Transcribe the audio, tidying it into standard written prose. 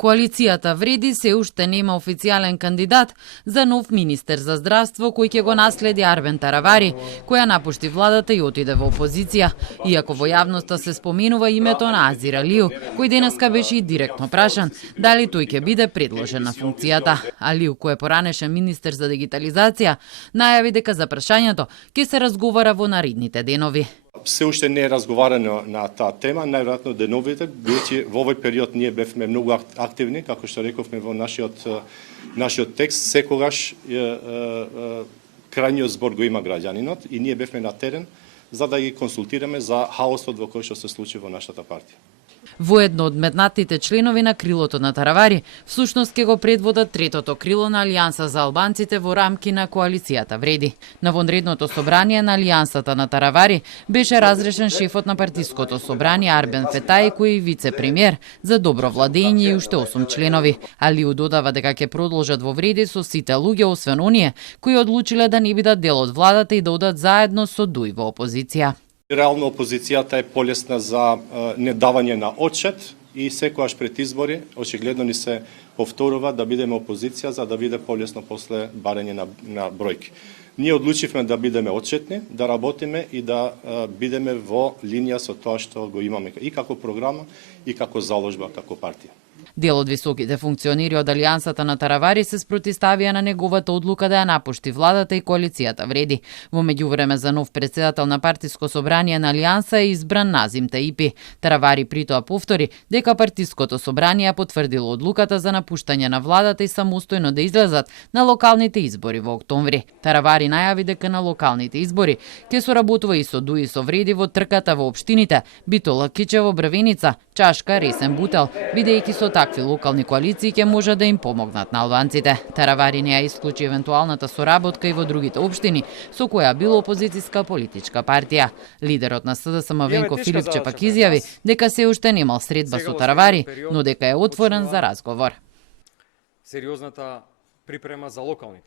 Коалицијата Вреди се уште нема официјален кандидат за нов министер за здравство кој ќе го наследи Арбен Таравари, која напушти владата и отиде во опозиција, иако во јавноста се споменува името на Азир Алију, кој денеска беше и директно прашан дали тој ќе биде предложен на функцијата. Алију, кој е поранешен министер за дигитализација, најави дека за прашањето ќе се разговара во наредните денови. Се уште не е разговарано на таа тема, најверојатно деновите, бидејќи во овој период ние бевме многу активни, како што рековме во нашиот текст, секогаш крајниот збор го има граѓанинот и ние бевме на терен за да ги консултираме за хаосот во кој што се случи во нашата партија. Во едно од метнатите членови на крилото на Таравари, всушност ќе го предводат третото крило на Алијанса за албанците во рамки на коалицијата Вреди. На вонредното собрание на Алијансата на Таравари беше разрешен шефот на партиското собрание Арбен Фетај, кој е вице-премиер за добро владење и уште 8 членови. Алију додава дека ќе продолжат во Вреди со сите луѓе освен оние кои одлучиле да не бидат дел од владата и да одат заедно со Дуј во опозиција. Реално опозицијата е полесна за недавање на отчет и секогаш пред избори очигледно ни се повторува да бидеме опозиција за да биде полесно после барање на бројки. Ние одлучивме да бидеме отчетни, да работиме и да бидеме во линија со тоа што го имаме и како програма и како заложба како партија. Дел од високите функционери од Алијансата на Таравари се спротиставија на неговата одлука да ја напушти владата и коалицијата Вреди. Во меѓувреме за нов председател на партиско собрание на Алијанса е избран Назим Таипи. Таравари притоа повтори дека партиското собрание потврдило одлуката за напуштање на владата и самостојно да излезат на локалните избори во октомври. Таравари најави дека на локалните избори ќе соработува и со Дуј и со Вреди во трката во општините Битола, Кичево, Бравеница, Чашка, Ресен, Бутел, бидејќи со такви локални коалиции ќе може да им помогнат на албанците. Таравари не ја исклучи евентуалната соработка и во другите општини со која била опозицијска политичка партија. Лидерот на СДСМ Венко Филипче пак изјави дека се уште немал средба со Таравари, но дека е отворен за разговор. Сериозната припрема за локалните